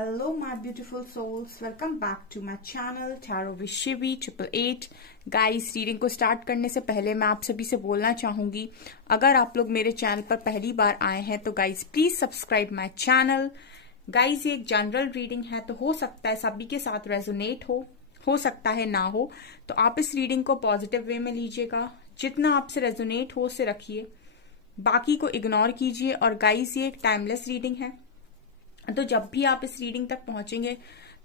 Hello my beautiful souls, welcome back to my channel Tarot with Shivi 888। Guys, reading को start करने से पहले मैं आप सभी से बोलना चाहूंगी, अगर आप लोग मेरे चैनल पर पहली बार आए हैं तो guys please subscribe my channel. Guys, ये एक जनरल रीडिंग है तो हो सकता है सभी के साथ रेजोनेट हो सकता है ना हो, तो आप इस रीडिंग को पॉजिटिव वे में लीजिएगा। जितना आपसे रेजोनेट हो उसे रखिए, बाकी को इग्नोर कीजिए। और गाइस, ये एक टाइमलेस रीडिंग है, तो जब भी आप इस रीडिंग तक पहुंचेंगे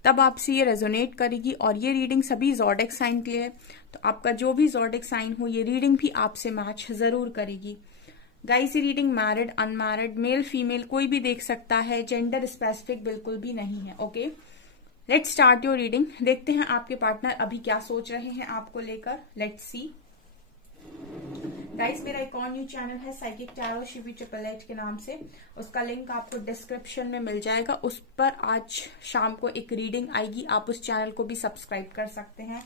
तब आपसे ये रेजोनेट करेगी। और ये रीडिंग सभी ज़ोडिएक साइन के लिए है, तो आपका जो भी ज़ोडिएक साइन हो ये रीडिंग भी आपसे मैच जरूर करेगी। गाइस, ये reading married, unmarried, male female कोई भी देख सकता है, जेंडर स्पेसिफिक बिल्कुल भी नहीं है। Okay, let's start your reading. देखते हैं आपके पार्टनर अभी क्या सोच रहे हैं आपको लेकर। Let's see. गाइस, मेरा एक और न्यू चैनल है साइकिक टैरो शिवी 888 के नाम से, उसका लिंक आपको डिस्क्रिप्शन में मिल जाएगा। उस पर आज शाम को एक रीडिंग आएगी, आप उस चैनल को भी सब्सक्राइब कर सकते हैं।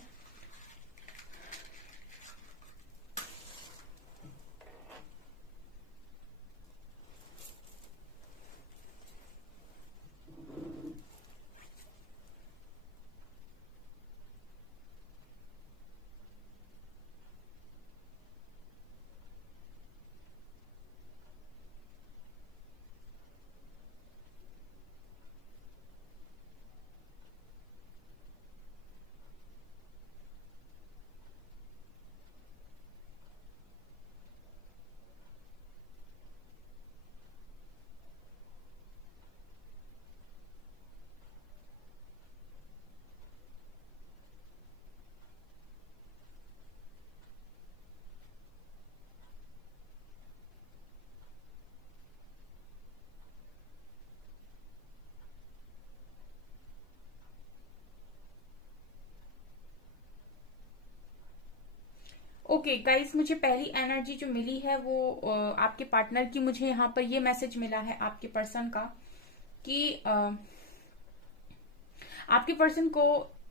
ओके गाइस, मुझे पहली एनर्जी जो मिली है वो आपके पार्टनर की, मुझे यहाँ पर ये मैसेज मिला है आपके पर्सन का कि आपके पर्सन को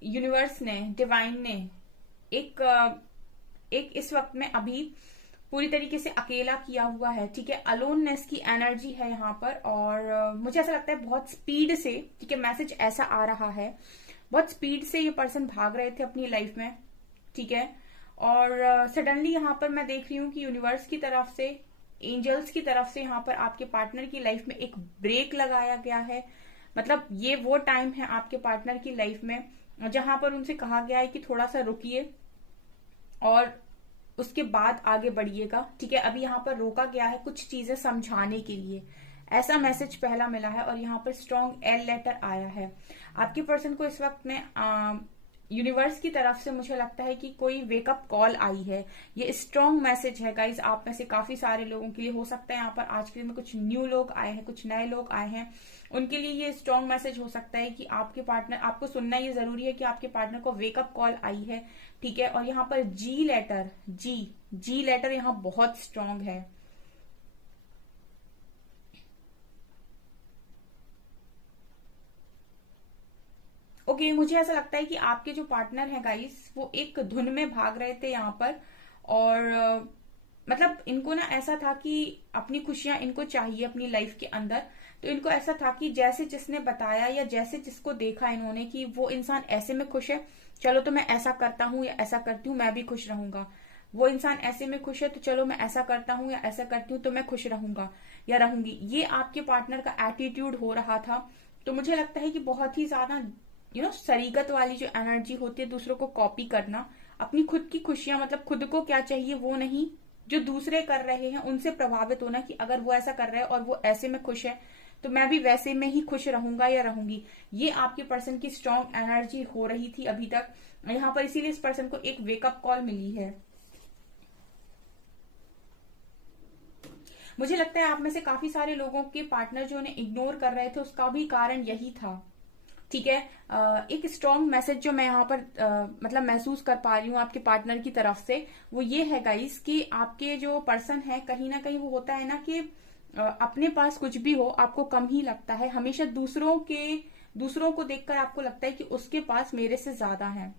यूनिवर्स ने, डिवाइन ने एक इस वक्त में अभी पूरी तरीके से अकेला किया हुआ है। ठीक है, अलोननेस की एनर्जी है यहाँ पर। और मुझे ऐसा लगता है बहुत स्पीड से, ठीक है, मैसेज ऐसा आ रहा है, बहुत स्पीड से ये पर्सन भाग रहे थे अपनी लाइफ में। ठीक है, और सडनली यहाँ पर मैं देख रही हूँ कि यूनिवर्स की तरफ से, एंजल्स की तरफ से यहाँ पर आपके पार्टनर की लाइफ में एक ब्रेक लगाया गया है। मतलब ये वो टाइम है आपके पार्टनर की लाइफ में जहां पर उनसे कहा गया है कि थोड़ा सा रुकिए और उसके बाद आगे बढ़िएगा। ठीक है, अभी यहाँ पर रोका गया है कुछ चीजें समझाने के लिए, ऐसा मैसेज पहला मिला है। और यहाँ पर स्ट्रॉन्ग एल लेटर आया है। आपके पर्सन को इस वक्त में यूनिवर्स की तरफ से मुझे लगता है कि कोई वेकअप कॉल आई है। ये स्ट्रॉन्ग मैसेज है गाइज, आप में से काफी सारे लोगों के लिए हो सकता है यहाँ पर आज के दिन में कुछ न्यू लोग आए हैं, कुछ नए लोग आए हैं, उनके लिए ये स्ट्रॉन्ग मैसेज हो सकता है कि आपके पार्टनर, आपको सुनना ये जरूरी है कि आपके पार्टनर को वेकअप कॉल आई है। ठीक है, और यहाँ पर जी लेटर यहाँ बहुत स्ट्रॉन्ग है। ओके, मुझे ऐसा लगता है कि आपके जो पार्टनर है गाइस, वो एक धुन में भाग रहे थे यहाँ पर। और मतलब इनको ना ऐसा था कि अपनी खुशियां इनको चाहिए अपनी लाइफ के अंदर, तो इनको ऐसा था कि जैसे जिसने बताया या जैसे जिसको देखा इन्होंने कि वो इंसान ऐसे में खुश है, चलो तो मैं ऐसा करता हूँ या ऐसा करती हूँ, मैं भी खुश रहूंगा। वो इंसान ऐसे में खुश है तो चलो मैं ऐसा करता हूँ या ऐसा करती हूँ तो मैं खुश रहूंगा या रहूंगी। ये आपके पार्टनर का एटीट्यूड हो रहा था। तो मुझे लगता है कि बहुत ही ज्यादा सरीकत वाली जो एनर्जी होती है, दूसरों को कॉपी करना, अपनी खुद की खुशियां, मतलब खुद को क्या चाहिए वो नहीं, जो दूसरे कर रहे हैं उनसे प्रभावित होना कि अगर वो ऐसा कर रहे हैं और वो ऐसे में खुश है तो मैं भी वैसे में ही खुश रहूंगा या रहूंगी। ये आपके पर्सन की स्ट्रॉन्ग एनर्जी हो रही थी अभी तक यहाँ पर, इसीलिए इस पर्सन को एक वेकअप कॉल मिली है। मुझे लगता है आप में से काफी सारे लोगों के पार्टनर जो उन्हें इग्नोर कर रहे थे उसका भी कारण यही था। ठीक है, एक स्ट्रॉन्ग मैसेज जो मैं यहाँ पर मतलब महसूस कर पा रही हूँ आपके पार्टनर की तरफ से, वो ये है गाइस कि आपके जो पर्सन है, कहीं ना कहीं वो होता है ना कि अपने पास कुछ भी हो आपको कम ही लगता है। हमेशा दूसरों को देखकर आपको लगता है कि उसके पास मेरे से ज्यादा है।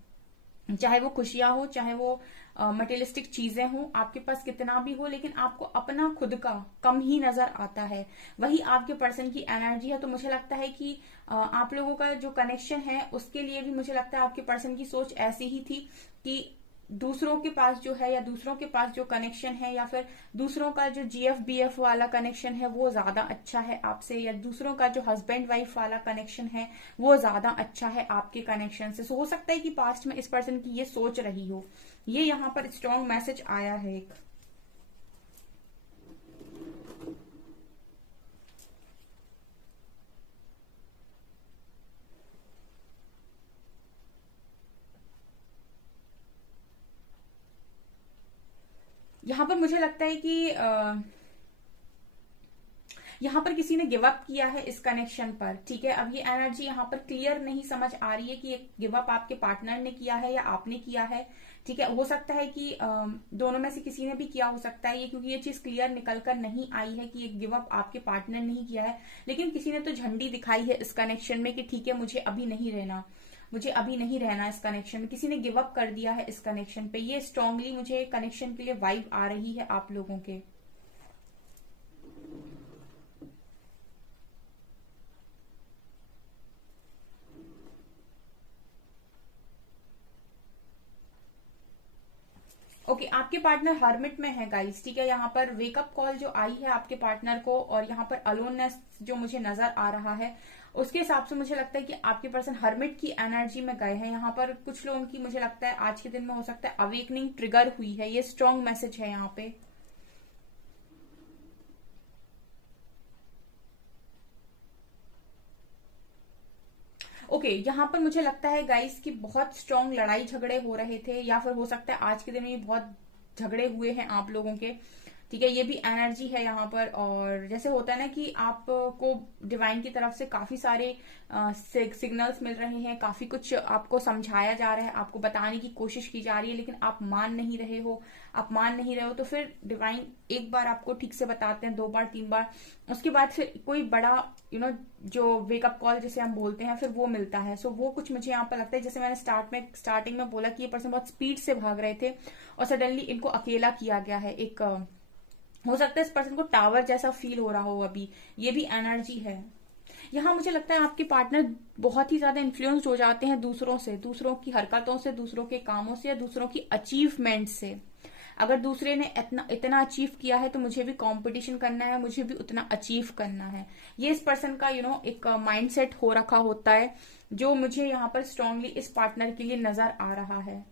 चाहे वो खुशियां हो, चाहे वो मटेरियलिस्टिक चीजें हो, आपके पास कितना भी हो, लेकिन आपको अपना खुद का कम ही नजर आता है। वही आपके पर्सन की एनर्जी है। तो मुझे लगता है कि आप लोगों का जो कनेक्शन है उसके लिए भी मुझे लगता है आपके पर्सन की सोच ऐसी ही थी कि दूसरों के पास जो है, या दूसरों के पास जो कनेक्शन है, या फिर दूसरों का जो GF BF वाला कनेक्शन है वो ज्यादा अच्छा है आपसे, या दूसरों का जो हस्बैंड वाइफ वाला कनेक्शन है वो ज्यादा अच्छा है आपके कनेक्शन से। हो सकता है कि पास्ट में इस पर्सन की ये सोच रही हो। ये यहाँ पर स्ट्रॉन्ग मैसेज आया है एक। यहाँ पर मुझे लगता है कि यहाँ पर किसी ने गिव अप किया है इस कनेक्शन पर, ठीक है। अब ये एनर्जी यहाँ पर क्लियर नहीं समझ आ रही है कि गिव अप आपके पार्टनर ने किया है या आपने किया है, ठीक है। हो सकता है कि दोनों में से किसी ने भी किया हो सकता है ये, क्योंकि ये चीज क्लियर निकल कर नहीं आई है कि ये गिव अप आपके पार्टनर ने ही किया है, लेकिन किसी ने तो झंडी दिखाई है इस कनेक्शन में कि ठीक है मुझे अभी नहीं रहना, मुझे अभी नहीं रहना इस कनेक्शन में। किसी ने गिव अप कर दिया है इस कनेक्शन पे। ये स्ट्रांगली मुझे कनेक्शन के लिए वाइब आ रही है आप लोगों के। ओके आपके पार्टनर हर्मिट में है गाइस, ठीक है। यहाँ पर वेकअप कॉल जो आई है आपके पार्टनर को, और यहाँ पर अलोननेस जो मुझे नजर आ रहा है, उसके हिसाब से मुझे लगता है कि आपके पर्सन हर्मिट की एनर्जी में गए हैं। यहाँ पर कुछ लोगों की मुझे लगता है आज के दिन में हो सकता है अवेकनिंग ट्रिगर हुई है। ये स्ट्रॉन्ग मैसेज है यहाँ पे। ओके यहाँ पर मुझे लगता है गाइस कि बहुत स्ट्रांग लड़ाई झगड़े हो रहे थे, या फिर हो सकता है आज के दिन में बहुत झगड़े हुए हैं आप लोगों के, ठीक है। ये भी एनर्जी है यहाँ पर। और जैसे होता है ना कि आपको डिवाइन की तरफ से काफी सारे सिग्नल्स मिल रहे हैं, काफी कुछ आपको समझाया जा रहा है, आपको बताने की कोशिश की जा रही है, लेकिन आप मान नहीं रहे हो। आप मान नहीं रहे हो तो फिर डिवाइन एक बार आपको ठीक से बताते हैं, 2 बार 3 बार, उसके बाद फिर कोई बड़ा जो वेकअप कॉल जिसे हम बोलते हैं फिर वो मिलता है। सो वो कुछ मुझे यहाँ पर लगता है, जैसे मैंने स्टार्टिंग में बोला कि ये पर्सन बहुत स्पीड से भाग रहे थे और सडनली इनको अकेला किया गया है। एक हो सकता है इस पर्सन को टावर जैसा फील हो रहा हो अभी, ये भी एनर्जी है। यहाँ मुझे लगता है आपके पार्टनर बहुत ही ज्यादा इन्फ्लुएंस्ड हो जाते हैं दूसरों से, दूसरों की हरकतों से, दूसरों के कामों से, या दूसरों की अचीवमेंट से। अगर दूसरे ने इतना अचीव किया है तो मुझे भी कंपटीशन करना है, मुझे भी उतना अचीव करना है। ये इस पर्सन का एक माइंडसेट हो रखा होता है, जो मुझे यहाँ पर स्ट्रांगली इस पार्टनर के लिए नजर आ रहा है।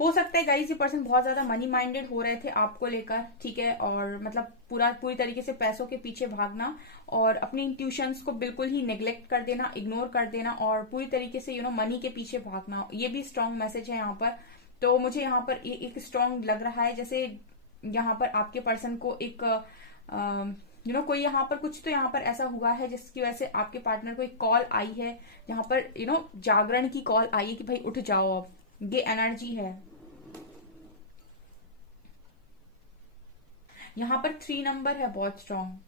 हो सकता है गाइस ये पर्सन बहुत ज्यादा मनी माइंडेड हो रहे थे आपको लेकर, ठीक है। और मतलब पूरी तरीके से पैसों के पीछे भागना और अपनी इंट्यूशंस को बिल्कुल ही नेग्लेक्ट कर देना, इग्नोर कर देना, और पूरी तरीके से मनी के पीछे भागना, ये भी स्ट्रांग मैसेज है यहाँ पर। तो मुझे यहाँ पर एक स्ट्रांग लग रहा है, जैसे यहाँ पर आपके पर्सन को एक कोई यहाँ पर कुछ तो यहाँ पर ऐसा हुआ है जिसकी वजह से आपके पार्टनर को एक कॉल आई है, यहाँ पर जागरण की कॉल आई है कि भाई उठ जाओ अब, ये एनर्जी है। यहाँ पर 3 नंबर है बहुत स्ट्रांग।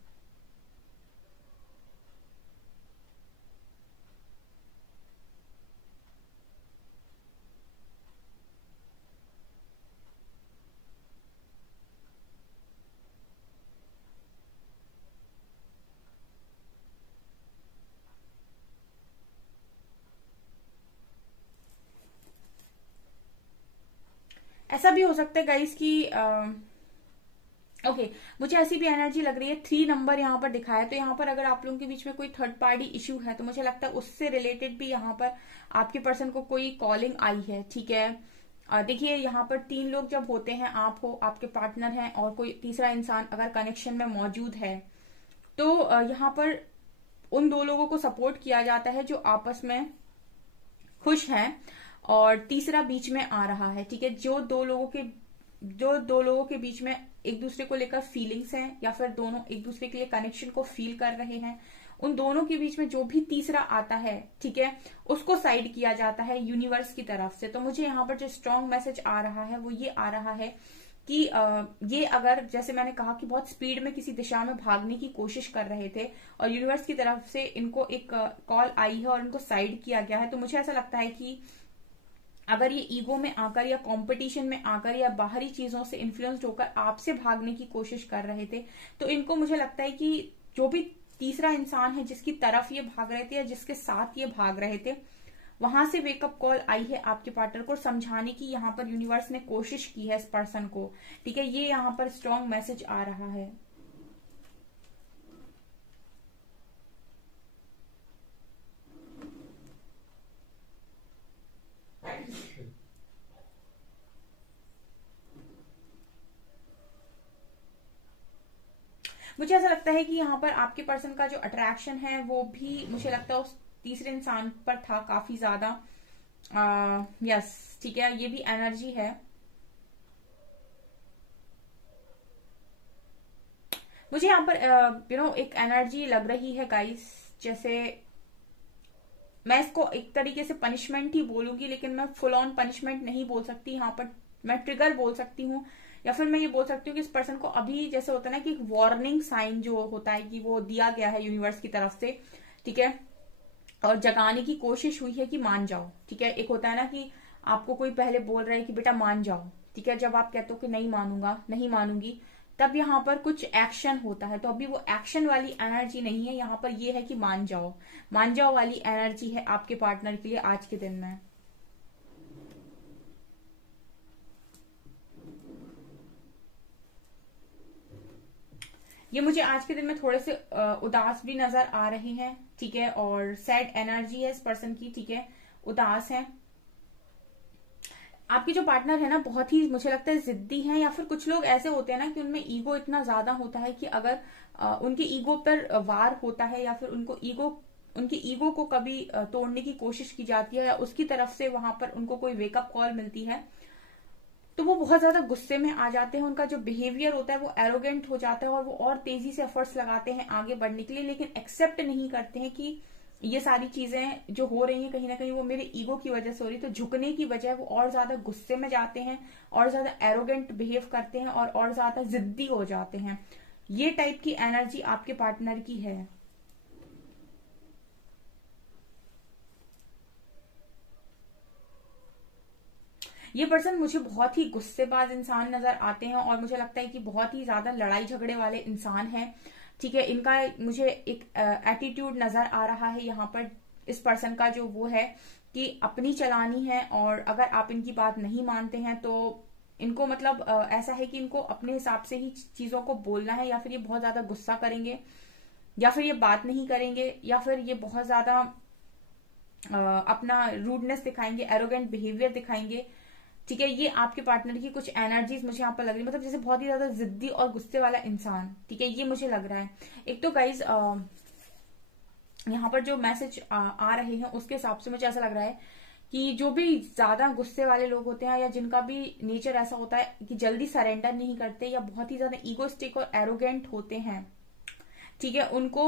ऐसा भी हो सकता है गाइस कि ओके मुझे ऐसी भी एनर्जी लग रही है, 3 नंबर यहाँ पर दिखाया। तो यहाँ पर अगर आप लोगों के बीच में कोई थर्ड पार्टी इश्यू है तो मुझे लगता है उससे रिलेटेड भी यहाँ पर आपके पर्सन को कोई कॉलिंग आई है, ठीक है। देखिए यहाँ पर 3 लोग जब होते हैं, आप हो, आपके पार्टनर हैं, और कोई तीसरा इंसान अगर कनेक्शन में मौजूद है, तो यहाँ पर उन 2 लोगों को सपोर्ट किया जाता है जो आपस में खुश हैं, और तीसरा बीच में आ रहा है, ठीक है। जो दो लोगों के बीच में एक दूसरे को लेकर फीलिंग्स हैं, या फिर दोनों एक दूसरे के लिए कनेक्शन को फील कर रहे हैं, उन दोनों के बीच में जो भी तीसरा आता है, ठीक है, उसको साइड किया जाता है यूनिवर्स की तरफ से। तो मुझे यहाँ पर जो स्ट्रॉन्ग मैसेज आ रहा है वो ये आ रहा है कि ये अगर जैसे मैंने कहा कि बहुत स्पीड में किसी दिशा में भागने की कोशिश कर रहे थे और यूनिवर्स की तरफ से इनको एक कॉल आई है और इनको साइड किया गया है, तो मुझे ऐसा लगता है कि अगर ये ईगो में आकर या कंपटीशन में आकर या बाहरी चीजों से इन्फ्लुएंस्ड होकर आपसे भागने की कोशिश कर रहे थे, तो इनको मुझे लगता है कि जो भी तीसरा इंसान है जिसकी तरफ ये भाग रहे थे या जिसके साथ ये भाग रहे थे, वहां से वेकअप कॉल आई है आपके पार्टनर को समझाने की। यहाँ पर यूनिवर्स ने कोशिश की है इस पर्सन को, ठीक है, ये यहाँ पर स्ट्रॉन्ग मैसेज आ रहा है। मुझे ऐसा लगता है कि यहाँ पर आपके पर्सन का जो अट्रैक्शन है वो भी मुझे लगता है उस तीसरे इंसान पर था काफी ज्यादा। यस, ठीक है, ये भी एनर्जी है। मुझे यहाँ पर एक एनर्जी लग रही है गाइस, जैसे मैं इसको एक तरीके से पनिशमेंट ही बोलूंगी, लेकिन मैं फुल ऑन पनिशमेंट नहीं बोल सकती। यहाँ पर मैं ट्रिगर बोल सकती हूँ, या फिर मैं ये बोल सकती हूँ कि इस पर्सन को अभी जैसे होता है ना कि एक वार्निंग साइन जो होता है कि वो दिया गया है यूनिवर्स की तरफ से, ठीक है, और जगाने की कोशिश हुई है कि मान जाओ, ठीक है। एक होता है ना कि आपको कोई पहले बोल रहा है कि बेटा मान जाओ, ठीक है, जब आप कहते हो कि नहीं मानूंगा, नहीं मानूंगी, तब यहाँ पर कुछ एक्शन होता है। तो अभी वो एक्शन वाली एनर्जी नहीं है, यहाँ पर ये है कि मान जाओ वाली एनर्जी है आपके पार्टनर के लिए आज के दिन में। ये मुझे आज के दिन में थोड़े से उदास भी नजर आ रहे हैं, ठीक है, और सैड एनर्जी है इस पर्सन की, ठीक है, उदास है। आपकी जो पार्टनर है ना बहुत ही मुझे लगता है जिद्दी है, या फिर कुछ लोग ऐसे होते हैं ना कि उनमें ईगो इतना ज्यादा होता है कि अगर उनके ईगो पर वार होता है या फिर उनकी ईगो को कभी तोड़ने की कोशिश की जाती है या उसकी तरफ से वहां पर उनको कोई वेकअप कॉल मिलती है, तो वो बहुत ज्यादा गुस्से में आ जाते हैं। उनका जो बिहेवियर होता है वो एरोगेंट हो जाता है और वो और तेजी से एफर्ट्स लगाते हैं आगे बढ़ने के लिए, लेकिन एक्सेप्ट नहीं करते हैं कि ये सारी चीजें जो हो रही हैं कहीं ना कहीं वो मेरे ईगो की वजह से हो रही। तो झुकने की बजाय वो और ज्यादा गुस्से में जाते हैं, और ज्यादा एरोगेंट बिहेव करते हैं और ज्यादा जिद्दी हो जाते हैं। ये टाइप की एनर्जी आपके पार्टनर की है। ये पर्सन मुझे बहुत ही गुस्सेबाज इंसान नजर आते हैं और मुझे लगता है कि बहुत ही ज्यादा लड़ाई झगड़े वाले इंसान हैं, ठीक है। इनका मुझे एक एटीट्यूड नजर आ रहा है यहाँ पर इस पर्सन का, जो वो है कि अपनी चलानी है, और अगर आप इनकी बात नहीं मानते हैं तो इनको मतलब ऐसा है कि इनको अपने हिसाब से ही चीजों को बोलना है, या फिर ये बहुत ज्यादा गुस्सा करेंगे, या फिर ये बात नहीं करेंगे, या फिर ये बहुत ज्यादा अपना रूडनेस दिखाएंगे, एरोगेंट बिहेवियर दिखाएंगे, ठीक है। ये आपके पार्टनर की कुछ एनर्जीज मुझे यहाँ पर लग रही है, मतलब जैसे बहुत ही ज्यादा जिद्दी और गुस्से वाला इंसान, ठीक है, ये मुझे लग रहा है। एक तो गाइज यहाँ पर जो मैसेज आ रहे हैं उसके हिसाब से मुझे ऐसा लग रहा है कि जो भी ज्यादा गुस्से वाले लोग होते हैं या जिनका भी नेचर ऐसा होता है कि जल्दी सरेंडर नहीं करते या बहुत ही ज्यादा ईगोस्टिक और एरोगेंट होते हैं, ठीक है, उनको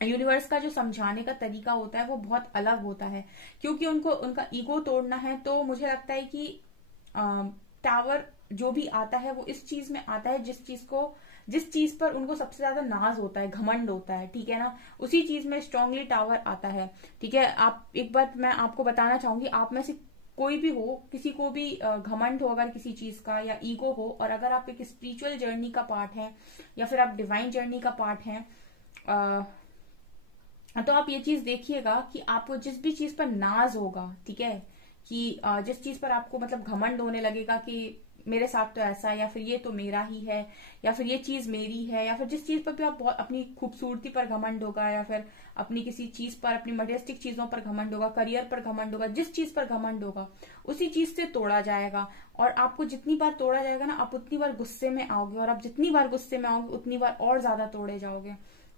यूनिवर्स का जो समझाने का तरीका होता है वो बहुत अलग होता है, क्योंकि उनको उनका ईगो तोड़ना है। तो मुझे लगता है कि टावर जो भी आता है वो इस चीज में आता है जिस चीज पर उनको सबसे ज्यादा नाज होता है, घमंड होता है, ठीक है ना, उसी चीज में स्ट्रांगली टावर आता है, ठीक है। आप एक बात मैं आपको बताना चाहूंगी, आप में से कोई भी हो, किसी को भी घमंड हो अगर किसी चीज का या ईगो हो, और अगर आप एक स्पिरिचुअल जर्नी का पार्ट है या फिर आप डिवाइन जर्नी का पार्ट है, तो आप ये चीज देखिएगा कि आपको जिस भी चीज पर नाज होगा, ठीक है, कि जिस चीज पर आपको मतलब घमंड होने लगेगा कि मेरे साथ तो ऐसा है, या फिर ये तो मेरा ही है, या फिर ये चीज मेरी है, या फिर जिस चीज पर भी आप बहुत अपनी खूबसूरती पर घमंड होगा, या फिर अपनी किसी चीज पर, अपनी मजेस्टिक चीजों पर घमंड होगा, करियर पर घमंड होगा, जिस चीज पर घमंड होगा उसी चीज से तोड़ा जाएगा। और आपको जितनी बार तोड़ा जाएगा ना, आप उतनी बार गुस्से में आओगे, और आप जितनी बार गुस्से में आओगे उतनी बार और ज्यादा तोड़े जाओगे।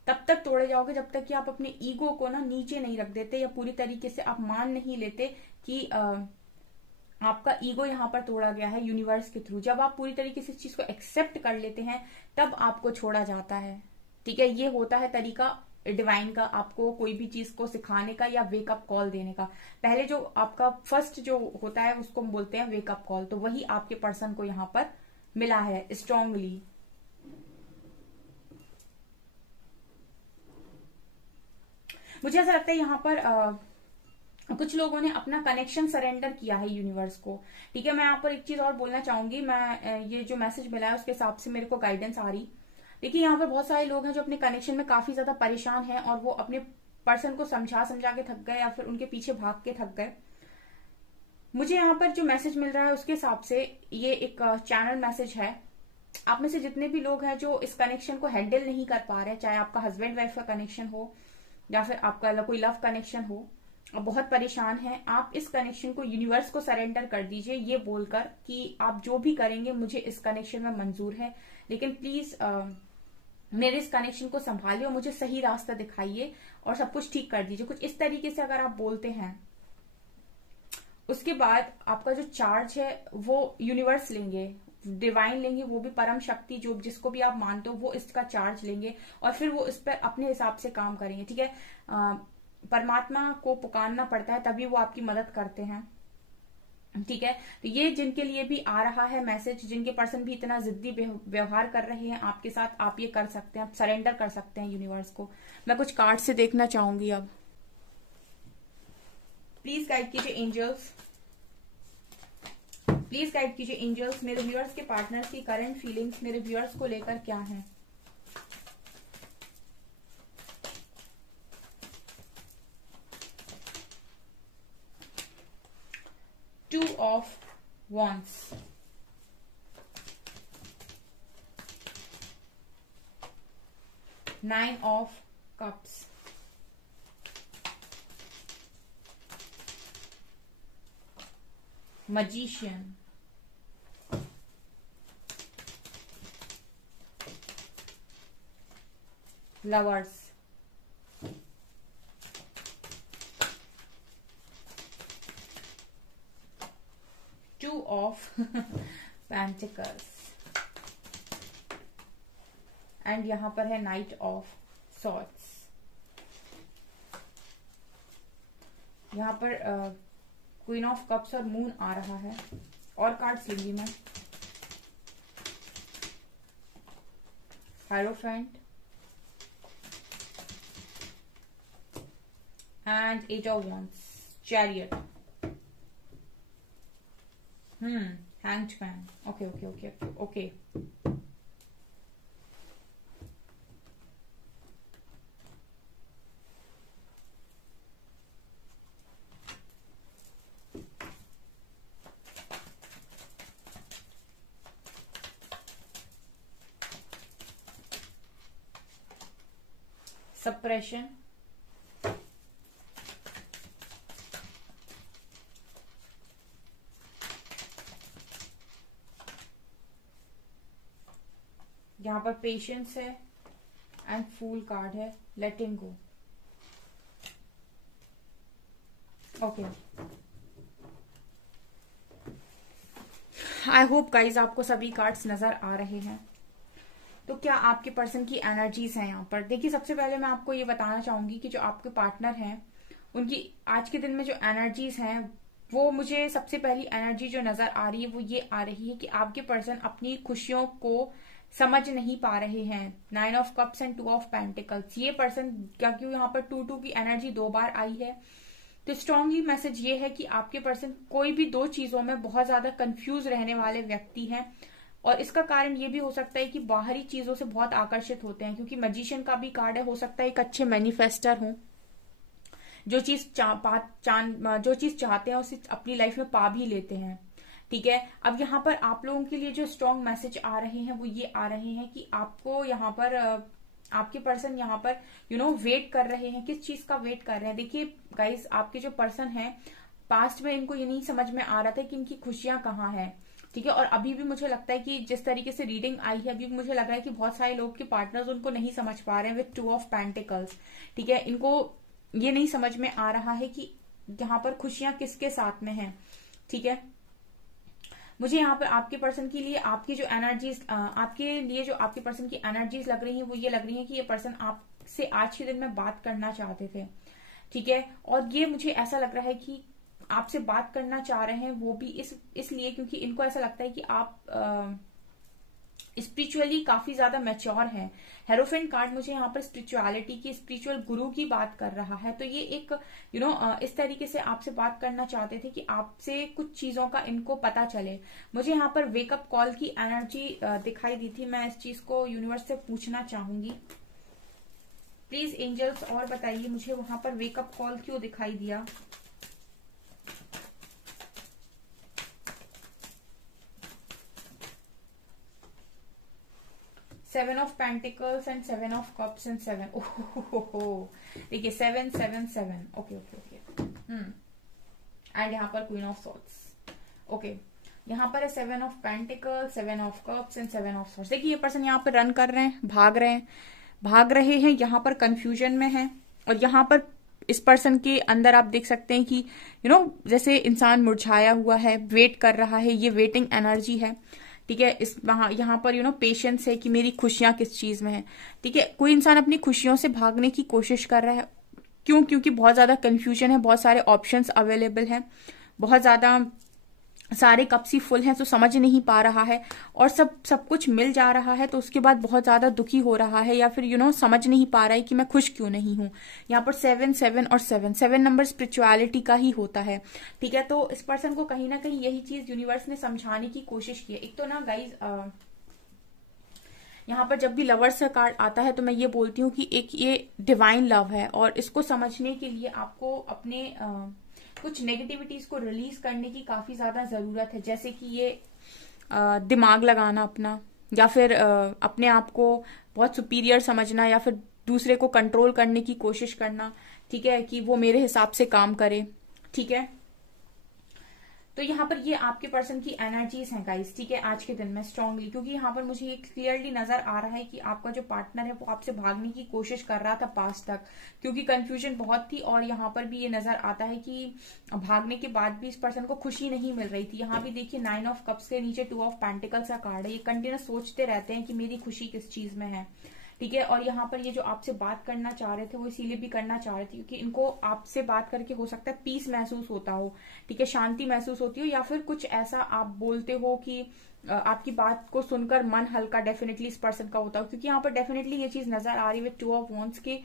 तब तक तोड़े जाओगे जब तक कि आप अपने ईगो को ना नीचे नहीं रख देते, या पूरी तरीके से आप मान नहीं लेते कि आपका ईगो यहाँ पर तोड़ा गया है यूनिवर्स के थ्रू। जब आप पूरी तरीके से इस चीज को एक्सेप्ट कर लेते हैं तब आपको छोड़ा जाता है, ठीक है। ये होता है तरीका डिवाइन का आपको कोई भी चीज को सिखाने का या वेकअप कॉल देने का। पहले जो आपका फर्स्ट जो होता है उसको हम बोलते हैं वेकअप कॉल, तो वही आपके पर्सन को यहाँ पर मिला है स्ट्रांगली। मुझे ऐसा लगता है यहाँ पर कुछ लोगों ने अपना कनेक्शन सरेंडर किया है यूनिवर्स को। ठीक है, मैं यहाँ पर एक चीज और बोलना चाहूंगी। मैं ये जो मैसेज मिला है उसके हिसाब से मेरे को गाइडेंस आ रही। देखिए, यहाँ पर बहुत सारे लोग हैं जो अपने कनेक्शन में काफी ज्यादा परेशान हैं और वो अपने पर्सन को समझा समझा के थक गए या फिर उनके पीछे भाग के थक गए। मुझे यहाँ पर जो मैसेज मिल रहा है उसके हिसाब से ये एक चैनल मैसेज है। आप में से जितने भी लोग हैं जो इस कनेक्शन को हैंडल नहीं कर पा रहे, चाहे आपका हस्बैंड वाइफ का कनेक्शन हो या फिर आपका कोई लव कनेक्शन हो, और बहुत परेशान है, आप इस कनेक्शन को यूनिवर्स को सरेंडर कर दीजिए ये बोलकर कि आप जो भी करेंगे मुझे इस कनेक्शन में मंजूर है, लेकिन प्लीज मेरे इस कनेक्शन को संभालिए और मुझे सही रास्ता दिखाइए और सब कुछ ठीक कर दीजिए। कुछ इस तरीके से अगर आप बोलते हैं, उसके बाद आपका जो चार्ज है वो यूनिवर्स लेंगे, डिवाइन लेंगे, वो भी परम शक्ति जो जिसको भी आप मानते हो वो इसका चार्ज लेंगे और फिर वो इस पर अपने हिसाब से काम करेंगे। ठीक है, परमात्मा को पुकारना पड़ता है तभी वो आपकी मदद करते हैं। ठीक है, तो ये जिनके लिए भी आ रहा है मैसेज, जिनके पर्सन भी इतना जिद्दी व्यवहार कर रहे हैं आपके साथ, आप ये कर सकते हैं, आप सरेंडर कर सकते हैं यूनिवर्स को। मैं कुछ कार्ड से देखना चाहूंगी अब। प्लीज गाइड कीजिए एंजल्स, प्लीज गाइड कीजिए एंजल्स, मेरे व्यूअर्स के पार्टनर्स की करंट फीलिंग्स मेरे व्यूअर्स को लेकर क्या है। Two of Wands, Nine of Cups, Magician, Lovers, Two of Pentacles, and यहां पर है नाइट ऑफ सॉर्ड्स। यहां पर क्वीन ऑफ कप्स और मून आ रहा है। और कार्ड्स लूंगी मैं। Hierophant and eight of wands, chariot, hanged man. Okay okay okay okay. Suppression, यहाँ पर पेशेंस है एंड फूल कार्ड है, letting go. Okay, I hope guys आपको सभी कार्ड्स नजर आ रहे हैं। तो क्या आपके पर्सन की एनर्जीज हैं यहाँ पर। देखिए, सबसे पहले मैं आपको ये बताना चाहूंगी कि जो आपके पार्टनर हैं उनकी आज के दिन में जो एनर्जीज हैं, वो मुझे सबसे पहली एनर्जी जो नजर आ रही है वो ये आ रही है कि आपके पर्सन अपनी खुशियों को समझ नहीं पा रहे हैं। 9 of cups and 2 of pentacles, ये पर्सन, क्योंकि यहाँ पर 2 की एनर्जी 2 बार आई है, तो स्ट्रांगली मैसेज ये है कि आपके पर्सन कोई भी 2 चीजों में बहुत ज्यादा कंफ्यूज रहने वाले व्यक्ति हैं। और इसका कारण ये भी हो सकता है कि बाहरी चीजों से बहुत आकर्षित होते हैं, क्योंकि मैजिशियन का भी कार्ड है। हो सकता है एक अच्छे मैनिफेस्टर हो, जो चीज चाहते हैं उसे अपनी लाइफ में पा भी लेते हैं। ठीक है, अब यहाँ पर आप लोगों के लिए जो स्ट्रॉन्ग मैसेज आ रहे हैं वो ये आ रहे हैं कि आपको यहाँ पर आपके पर्सन यहाँ पर वेट कर रहे हैं। किस चीज का वेट कर रहे हैं। देखिए गाइस, आपके जो पर्सन है, पास्ट में इनको ये नहीं समझ में आ रहा था कि इनकी खुशियां कहाँ हैं। ठीक है, और अभी भी मुझे लगता है कि जिस तरीके से रीडिंग आई है, अभी भी मुझे लग रहा है कि बहुत सारे लोग के पार्टनर्स उनको नहीं समझ पा रहे हैं विथ 2 ऑफ पेंटिकल्स। ठीक है, इनको ये नहीं समझ में आ रहा है कि यहाँ पर खुशियां किसके साथ में हैं। ठीक है, मुझे यहाँ पर आपके पर्सन के लिए आपके पर्सन की एनर्जीज लग रही है वो ये लग रही है कि ये पर्सन से आज के दिन में बात करना चाहते थे, ठीक है। और ये मुझे ऐसा लग रहा है कि आपसे बात करना चाह रहे हैं वो भी इसलिए क्योंकि इनको ऐसा लगता है कि आप स्पिरिचुअली काफी ज्यादा मैच्योर हैं। हेरोफेंट कार्ड मुझे यहाँ पर स्पिरिचुअलिटी की, स्पिरिचुअल गुरु की बात कर रहा है। तो ये एक इस तरीके से आपसे बात करना चाहते थे कि आपसे कुछ चीजों का इनको पता चले। मुझे यहाँ पर वेकअप कॉल की एनर्जी दिखाई दी थी। मैं इस चीज को यूनिवर्स से पूछना चाहूंगी, प्लीज एंजल्स, और बताइए मुझे वहां पर वेकअप कॉल क्यों दिखाई दिया। Seven of pentacles and seven of cups and seven, ओहो देखिए 7 7 7, ओके ओके ओके, एंड यहाँ पर क्वीन ऑफ सॉर्ड्स, ओके। यहाँ पर है 7 of pentacles, 7 of cups and 7 of swords. देखिए ये पर्सन यहाँ पर रन कर रहे हैं, भाग रहे हैं, यहाँ पर कंफ्यूजन में है। और यहाँ पर इस पर्सन के अंदर आप देख सकते हैं कि जैसे इंसान मुरझाया हुआ है, वेट कर रहा है, ये वेटिंग एनर्जी है, ठीक है। यहाँ पर पेशेंस है कि मेरी खुशियां किस चीज में है, ठीक है। कोई इंसान अपनी खुशियों से भागने की कोशिश कर रहा है, क्यों? क्योंकि बहुत ज्यादा कंफ्यूजन है, बहुत सारे ऑप्शंस अवेलेबल हैं, बहुत ज्यादा सारे कप्स ही फुल हैं, तो समझ नहीं पा रहा है, और सब कुछ मिल जा रहा है तो उसके बाद बहुत ज्यादा दुखी हो रहा है, या फिर समझ नहीं पा रहा है कि मैं खुश क्यों नहीं हूं। यहाँ पर 7 7 और 7 नंबर स्पिरिचुअलिटी का ही होता है, ठीक है। तो इस पर्सन को कहीं ना कहीं यही चीज यूनिवर्स ने समझाने की कोशिश की है। एक तो ना गाइज, यहाँ पर जब भी लवर्स का कार्ड आता है तो मैं ये बोलती हूँ कि एक ये डिवाइन लव है, और इसको समझने के लिए आपको अपने कुछ नेगेटिविटीज को रिलीज करने की काफी ज्यादा जरूरत है। जैसे कि ये दिमाग लगाना अपना, या फिर अपने आप को बहुत सुपीरियर समझना, या फिर दूसरे को कंट्रोल करने की कोशिश करना, ठीक है, कि वो मेरे हिसाब से काम करे, ठीक है। तो यहाँ पर ये आपके पर्सन की एनर्जीज हैं गाइस, ठीक है, आज के दिन में स्ट्रांगली, क्योंकि यहाँ पर मुझे ये क्लियरली नजर आ रहा है कि आपका जो पार्टनर है वो आपसे भागने की कोशिश कर रहा था पास्ट तक, क्योंकि कंफ्यूजन बहुत थी। और यहाँ पर भी ये नजर आता है कि भागने के बाद भी इस पर्सन को खुशी नहीं मिल रही थी। यहाँ भी देखिए 9 ऑफ कप्स के नीचे 2 ऑफ पेंटिकल्स का कार्ड है। ये कंटिन्यूस सोचते रहते हैं कि मेरी खुशी किस चीज में है, ठीक है। और यहाँ पर ये जो आपसे बात करना चाह रहे थे वो इसीलिए भी करना चाह रहे थे क्योंकि इनको आपसे बात करके हो सकता है पीस महसूस होता हो, ठीक है, शांति महसूस होती हो, या फिर कुछ ऐसा आप बोलते हो कि आपकी बात को सुनकर मन हल्का डेफिनेटली इस पर्सन का होता हो। क्योंकि यहाँ पर डेफिनेटली ये चीज नजर आ रही है 2 ऑफ वॉन्ड्स के,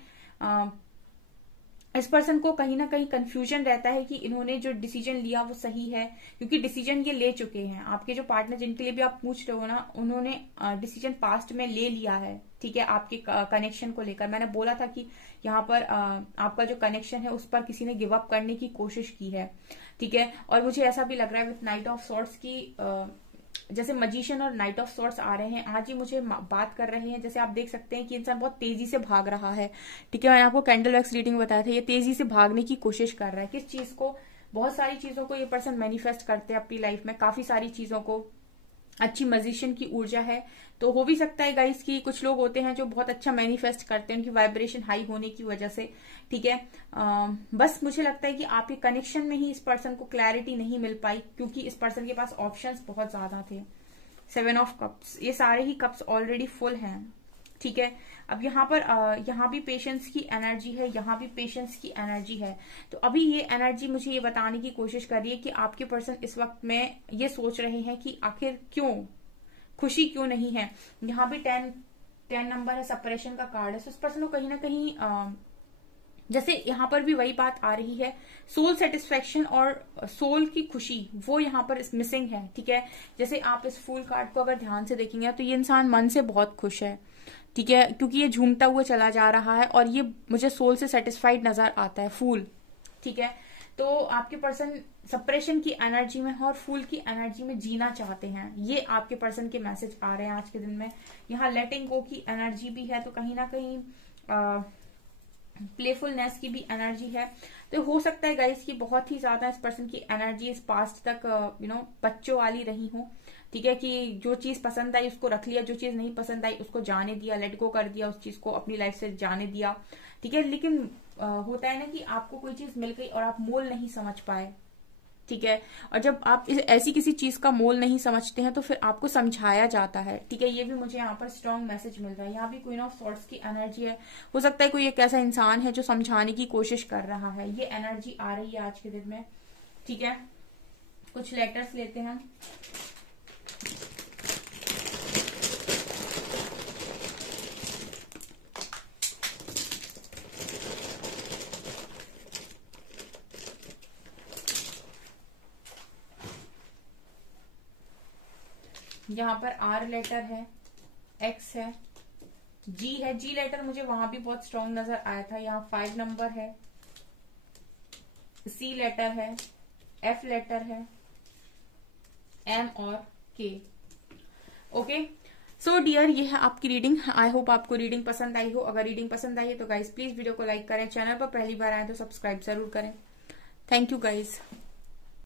इस पर्सन को कहीं ना कहीं कंफ्यूजन रहता है कि इन्होंने जो डिसीजन लिया वो सही है, क्योंकि डिसीजन ये ले चुके हैं। आपके जो पार्टनर जिनके लिए भी आप पूछ रहे हो ना, उन्होंने डिसीजन पास्ट में ले लिया है, ठीक है, आपके कनेक्शन को लेकर। मैंने बोला था कि यहाँ पर आपका जो कनेक्शन है उस पर किसी ने गिव अप करने की कोशिश की है, ठीक है। और मुझे ऐसा भी लग रहा है विथ नाइट ऑफ सॉर्ड्स की जैसे मजिशियन और नाइट ऑफ सॉर्ड्स आ रहे हैं आज ही मुझे बात कर रहे हैं। जैसे आप देख सकते हैं कि इंसान बहुत तेजी से भाग रहा है, ठीक है। मैंने आपको कैंडल वैक्स रीडिंग बताया था, ये तेजी से भागने की कोशिश कर रहा है। किस चीज को? बहुत सारी चीजों को ये पर्सन मैनिफेस्ट करते हैं अपनी लाइफ में, काफी सारी चीजों को। अच्छी मजिशियन की ऊर्जा है, तो हो भी सकता है गाइस कि कुछ लोग होते हैं जो बहुत अच्छा मैनिफेस्ट करते हैं, उनकी वाइब्रेशन हाई होने की वजह से, ठीक है। बस मुझे लगता है कि आपके कनेक्शन में ही इस पर्सन को क्लैरिटी नहीं मिल पाई, क्योंकि इस पर्सन के पास ऑप्शंस बहुत ज्यादा थे। 7 ऑफ कप्स, ये सारे ही कप्स ऑलरेडी फुल हैं, ठीक है। अब यहाँ पर यहाँ भी पेशेंस की एनर्जी है, यहाँ भी पेशेंस की एनर्जी है। तो अभी ये एनर्जी मुझे ये बताने की कोशिश कर रही है कि आपके पर्सन इस वक्त में ये सोच रहे हैं कि आखिर क्यों खुशी क्यों नहीं है। यहाँ भी 10 नंबर है, सेपरेशन का कार्ड है। तो इस पर्सन को कहीं ना कहीं जैसे यहाँ पर भी वही बात आ रही है, सोल सेटिस्फेक्शन और सोल की खुशी वो यहाँ पर मिसिंग है, ठीक है। जैसे आप इस फूल कार्ड को अगर ध्यान से देखेंगे तो ये इंसान मन से बहुत खुश है, ठीक है, क्योंकि ये झूमता हुआ चला जा रहा है और ये मुझे सोल से सेटिस्फाइड नजर आता है, फूल, ठीक है। तो आपके पर्सन सेपरेशन की एनर्जी में है और फूल की एनर्जी में जीना चाहते हैं, ये आपके पर्सन के मैसेज आ रहे हैं आज के दिन में। यहाँ लेटिंग गो की एनर्जी भी है, तो कहीं ना कहीं प्लेफुलनेस की भी एनर्जी है। तो हो सकता है गाइस कि बहुत ही ज्यादा इस पर्सन की एनर्जी इस पास्ट तक बच्चों वाली रही हो, ठीक है, कि जो चीज पसंद आई उसको रख लिया, जो चीज नहीं पसंद आई उसको जाने दिया, लेट गो कर दिया, उस चीज को अपनी लाइफ से जाने दिया, ठीक है। लेकिन होता है ना कि आपको कोई चीज मिल गई और आप मोल नहीं समझ पाए, ठीक है। और जब आप ऐसी किसी चीज का मोल नहीं समझते हैं तो फिर आपको समझाया जाता है, ठीक है। ये भी मुझे यहाँ पर स्ट्रॉन्ग मैसेज मिल रहा है। यहाँ भी क्वीन ऑफ सॉर्ड्स की एनर्जी है। हो सकता है कोई एक ऐसा इंसान है जो समझाने की कोशिश कर रहा है, ये एनर्जी आ रही है आज के दिन में, ठीक है। कुछ लेटर्स लेते हैं। यहाँ पर आर लेटर है, एक्स है, जी है। जी लेटर मुझे वहां भी बहुत स्ट्रांग नजर आया था। यहाँ 5 नंबर है, सी लेटर है, एफ लेटर है, एम और के। ओके सो डियर, ये है आपकी रीडिंग। आई होप आपको रीडिंग पसंद आई हो। अगर रीडिंग पसंद आई है तो गाइज प्लीज वीडियो को लाइक करें, चैनल पर पहली बार आए तो सब्सक्राइब जरूर करें। Thank you guys.